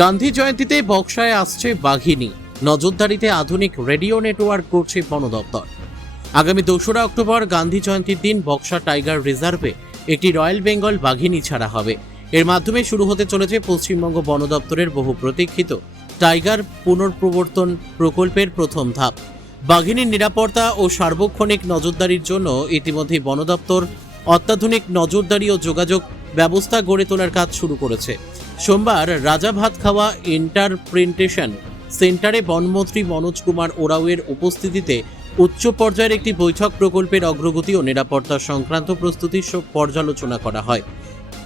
গান্ধী জয়ন্তীতে বক্সায় আসছে বাঘিনী। নজরদারিতে আধুনিক radio network করছে বন দপ্তর। আগামী ২রা অক্টোবর গান্ধী জয়ন্তীর দিন বক্সা টাইগার রিজার্ভে একটি রয়্যাল বেঙ্গল বাঘিনী ছাড়া হবে। এর মাধ্যমে শুরু হতে চলেছে পশ্চিমবঙ্গ বন দপ্তরের বহু প্রতীক্ষিত টাইগার পুনঃপ্রবর্তন প্রকল্পের প্রথম ধাপ। বাঘিনীর নিরাপত্তা ও সার্বক্ষণিক নজরদারির জন্য ইতিমধ্যেই বন দপ্তর অত্যাধুনিক নজরদারি ও যোগাযোগ ব্যবস্থা গড়ে তোলার কাজ শুরু করেছে। সোমবার রাজাভাতখাওয়া ইন্টারপ্রিটেশন সেন্টারে বনমন্ত্রী মনোজ কুমার ওরাওয়ের উপস্থিতিতে উচ্চ পর্যায়ের একটি বৈঠক প্রকল্পের অগ্রগতি ও নিরাপত্তা সংক্রান্ত প্রস্তুতির পর্যালোচনা করা হয়।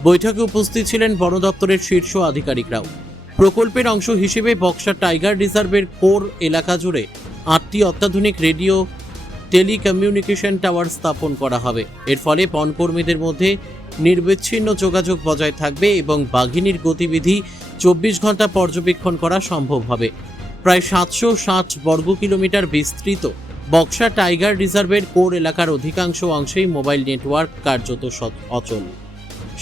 বৈঠকে উপস্থিত ছিলেন বন দপ্তরের শীর্ষ আধিকারিকরাও। প্রকল্পের অংশ হিসেবে বক্সা টাইগার রিজার্ভের কোর এলাকা জুড়ে ৮টি অত্যাধুনিক রেডিও টেলিকমিউনিকেশন টাওয়ার স্থাপন করা হবে। এর ফলে বনকর্মীদের মধ্যে নির্বিচ্ছিন্ন যোগাযোগ বজায় থাকবে এবং বাঘিনীর গতিবিধি ২৪ ঘন্টা পর্যবেক্ষণ করা সম্ভব হবে। প্রায় ৭৬০ বর্গ কিলোমিটার বিস্তৃত বক্সা টাইগার রিজার্ভের কোর এলাকার অধিকাংশ অংশেই মোবাইল নেটওয়ার্ক কার্যত অচল।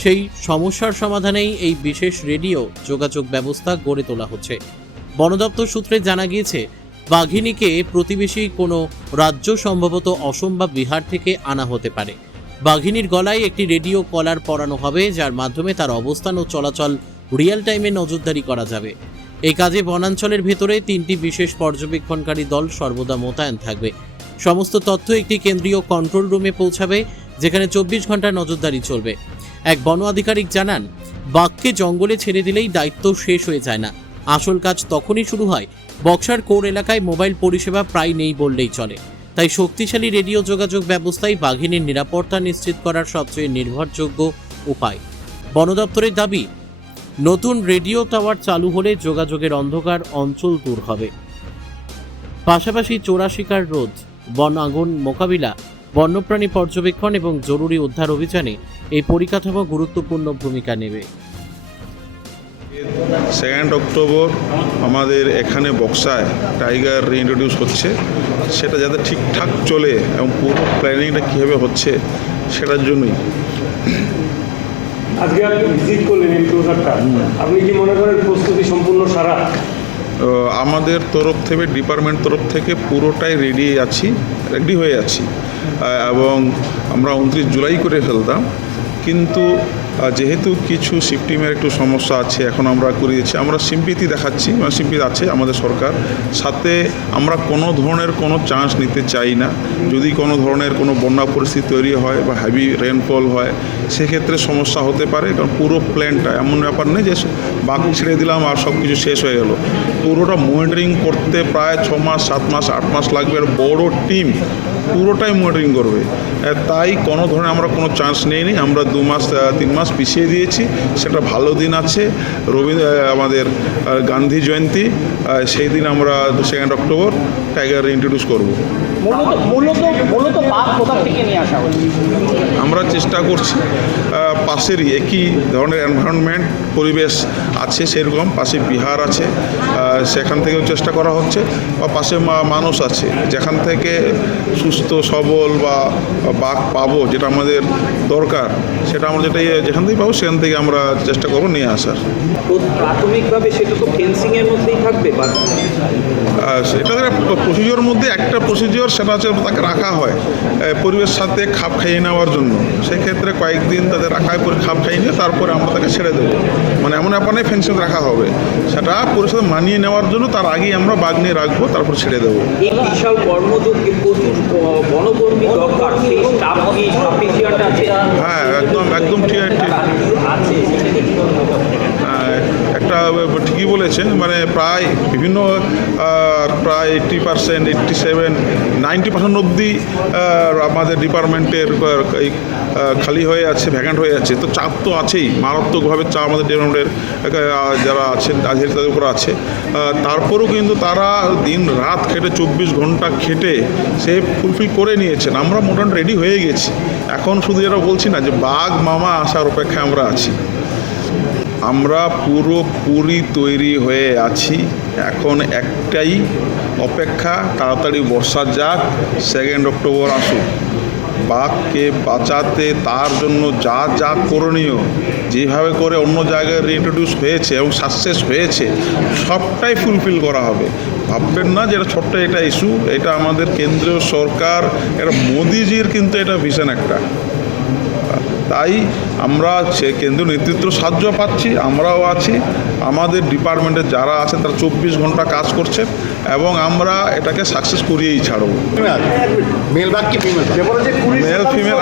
সেই সমস্যার সমাধানেই এই বিশেষ রেডিও যোগাযোগ ব্যবস্থা গড়ে তোলা হচ্ছে। বন দপ্তর সূত্রে জানা গিয়েছে, বাঘিনীকে প্রতিবেশী কোনো রাজ্য, সম্ভবত অসম বা বিহার থেকে আনা হতে পারে। বাঘিনীর গলায় একটি রেডিও কলার পরানো হবে, যার মাধ্যমে তার অবস্থান ও চলাচল রিয়েল টাইমে নজরদারি করা যাবে। এই কাজে বনাঞ্চলের ভেতরে 3টি বিশেষ পর্যবেক্ষণকারী দল সর্বদা মোতায়েন থাকবে। সমস্ত তথ্য একটি কেন্দ্রীয় কন্ট্রোল রুমে পৌঁছাবে, যেখানে 24 ঘন্টা নজরদারি চলবে। এক বন আধিকারিক জানান, বাঘকে জঙ্গলে ছেড়ে দিলেই দায়িত্ব শেষ হয়ে যায় না। আসল কাজ তখনই শুরু হয়। বক্সার কোর এলাকায় মোবাইল পরিষেবা প্রায় নেই বললেই চলে। তাই শক্তিশালী রেডিও যোগাযোগ ব্যবস্থাই বাঘিনীর নিরাপত্তা নিশ্চিত করার সবচেয়ে নির্ভরযোগ্য উপায়। বন দপ্তরের দাবি, নতুন রেডিও টাওয়ার চালু হলে যোগাযোগের অন্ধকার অঞ্চল দূর হবে। পাশাপাশি চোরা শিকার রোধ, বন আগুন মোকাবিলা, বন্যপ্রাণী পর্যবেক্ষণ এবং জরুরি উদ্ধার অভিযানে এই পরিকাঠামো গুরুত্বপূর্ণ ভূমিকা নেবে। 2 অক্টোবর আমাদের এখানে বক্সায় টাইগার রিইন্ট্রোডিউস হচ্ছে। সেটা যাতে ঠিকঠাক চলে এবং পুরো প্ল্যানিংটা কীভাবে হচ্ছে সেটার জন্যই আজকে আপনি ভিজিট করলেন এনক্লোজারটা, আপনি কি মনে করেন প্রস্তুতি সম্পূর্ণ সারা? আমাদের তরফ থেকে, ডিপার্টমেন্ট তরফ থেকে পুরোটাই রেডি হয়ে আছি এবং আমরা 29 জুলাই করে ফেলতাম, কিন্তু যেহেতু কিছু শিফটিংয়ের একটু সমস্যা আছে, এখন আমরা করিয়েছি। আমরা সিম্পিতি দেখাচ্ছি, সিম্পিতি আছে আমাদের সরকার সাথে। আমরা কোনো ধরনের কোনো চান্স নিতে চাই না। যদি কোনো ধরনের কোনো বন্যা পরিস্থিতি তৈরি হয় বা হেভি রেনফল হয়, সেক্ষেত্রে সমস্যা হতে পারে। কারণ পুরো প্ল্যানটা এমন ব্যাপার নেই যে বাঘ ছেড়ে দিলাম আর সব কিছু শেষ হয়ে গেল। পুরোটা মনিটরিং করতে প্রায় 6 মাস, 7 মাস, 8 মাস লাগবে। আর বড় টিম পুরোটাই মনিটরিং করবে। তাই কোনো ধরনের আমরা কোনো চান্স নেইনি। আমরা 2 মাস 3 মাস পিছিয়ে দিয়েছি। সেটা ভালো দিন আছে, আমাদের গান্ধী জয়ন্তী, সেই দিন আমরা 2 অক্টোবর টাইগার ইন্ট্রোডিউস করব। মূলত বাঘ কোথা থেকে নিয়ে আসা হচ্ছে? আমরা চেষ্টা করছি, পাশেরই একই ধরনের এনভায়রনমেন্ট পরিবেশ আছে, সেরকম পাশে বিহার আছে, সেখান থেকেও চেষ্টা করা হচ্ছে। বা পাশে মানুষ আছে, যেখান থেকে সুস্থ সবল বা বাঘ পাবো, যেটা আমাদের দরকার, সেটা আমরা যেখান থেকে পাবো সেখান থেকে আমরা চেষ্টা করবো নিয়ে আসার। প্রাথমিকভাবে সেটা তো ফেন্সিংয়ের মধ্যেই থাকবে বা সেটা প্রসিজিওর মধ্যে একটা প্রসিজিওর, সেটা হচ্ছে তাকে রাখা হয় পরিবেশ সাথে খাপ খাইয়ে নেওয়ার জন্য। সেক্ষেত্রে কয়েকদিন তাদের রাখা হয়, খাপ খাইয়ে নিয়ে তারপরে আমরা তাকে ছেড়ে দেবো। মানে এমন ব্যাপারে ফেন্সিং রাখা হবে, সেটা পরিবেশ মানিয়ে নেওয়ার জন্য তার আগেই আমরা বাঘ নিয়ে রাখবো, তারপর ছেড়ে দেবো। এই বিশাল কর্মযোগ্যে প্রচুর বনকর্মী দরকার, সেই স্টাফ কি সাফিসিয়েন্ট আছে? হ্যাঁ, একদম ঠিক আছে। একটা ঠিকই বলেছেন। মানে প্রায় বিভিন্ন প্রায় 80%, 87, 90% অবধি আমাদের ডিপার্টমেন্টের খালি হয়ে আছে, ভ্যাকেন্ট হয়ে আছে। তো চাপ তো আছেই, মারাত্মকভাবে চাপ আমাদের ডিপার্টমেন্টের যারা আছেন আধিকারিক তাদের উপর আছে। তারপরেও কিন্তু তারা দিন রাত খেটে 24 ঘন্টা খেটে সে ফুলফিল করে নিয়েছেন। আমরা মোটামুটি রেডি হয়ে গেছি। এখন শুধু যেটা বলছি না যে বাঘ মামা আসার অপেক্ষায় আমরা আছি। আমরা পুরোপুরি তৈরি হয়ে আছি। এখন একটাই অপেক্ষা, তাড়াতাড়ি বর্ষা যাক, 2 অক্টোবর আসুক। বাঘকে বাঁচাতে তার জন্য যা যা করণীয়, যেভাবে করে অন্য জায়গায় রিইন্ট্রোডিউস হয়েছে এবং সাকসেস হয়েছে, সবটাই ফুলফিল করা হবে। ভাববেন না যে এটা ছোট্ট এটা ইস্যু, এটা আমাদের কেন্দ্রীয় সরকার, এটা মোদিজির কিন্তু এটা ভিশন একটা। তাই আমরা সে কেন্দ্রীয় নেতৃত্ব সাহায্য পাচ্ছি, আমরাও আছি, আমাদের ডিপার্টমেন্টে যারা আছেন তারা 24 ঘন্টা কাজ করছে এবং আমরা এটাকে সাকসেস করিয়েই ছাড়ব। মেল বাঘ কি ফিমেল? মেল ফিমেল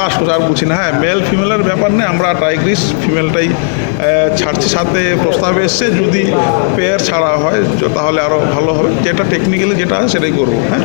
লাস্ট আর বুঝি না। হ্যাঁ, মেল ফিমেলের ব্যাপার নেই, আমরা টাইগ্রিস ফিমেলটাই ছাড়ছি। সাথে প্রস্তাব এসছে যদি পেয়ার ছাড়া হয় তাহলে আরও ভালো হবে, যেটা টেকনিক্যালি যেটা হয় সেটাই করবো। হ্যাঁ।